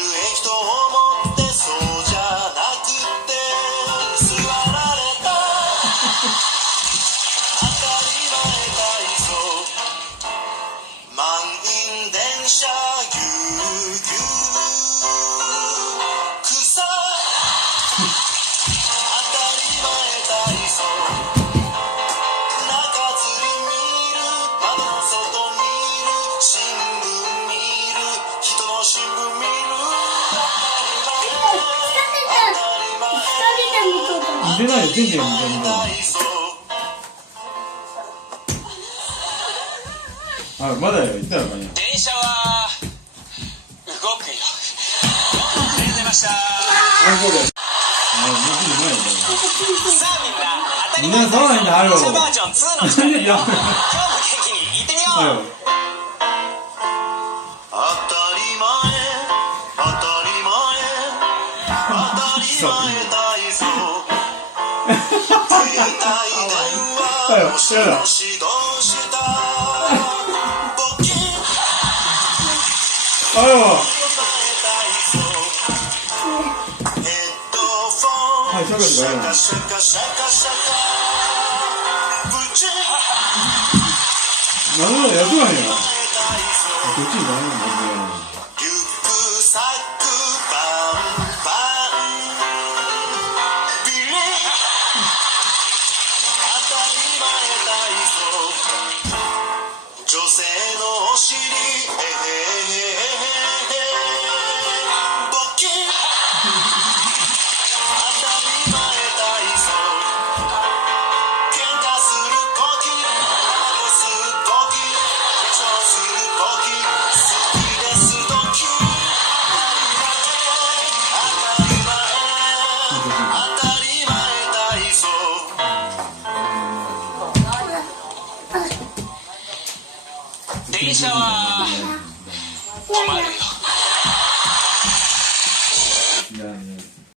駅と思ってそうじゃなくて座られた当たり前体操満員電車ぎゅうぎゅう草当たり前体操中吊り見る窓の外見る新聞見る人の新聞見る似てないよ、全然似てない。あ、まだよ、言ったらあかんよ。電車は動くよ。ありがとうございました。あ、そうだよ。あ、もう前よ、さあみんな、当たりみんなそうなんだ、ハロー。電車バージョン2の時間だよ。今日も元気に行ってみよう。はいよ。当たり前、当たり前、当たり前体操。携帯電話、もしもしどうした募金あよ。ヘッドフォン、はい、シャカシャカやるの。シャカシャカシャカブチなんだ、やってないよ。こっちにダメなの。リュックサックバンバンビリ当たり前体操女性のお尻募金当たり前体操喧嘩するときタバコ吸うとき化粧するとき好きですとき当たり前当たり前体操電車は止まるよ。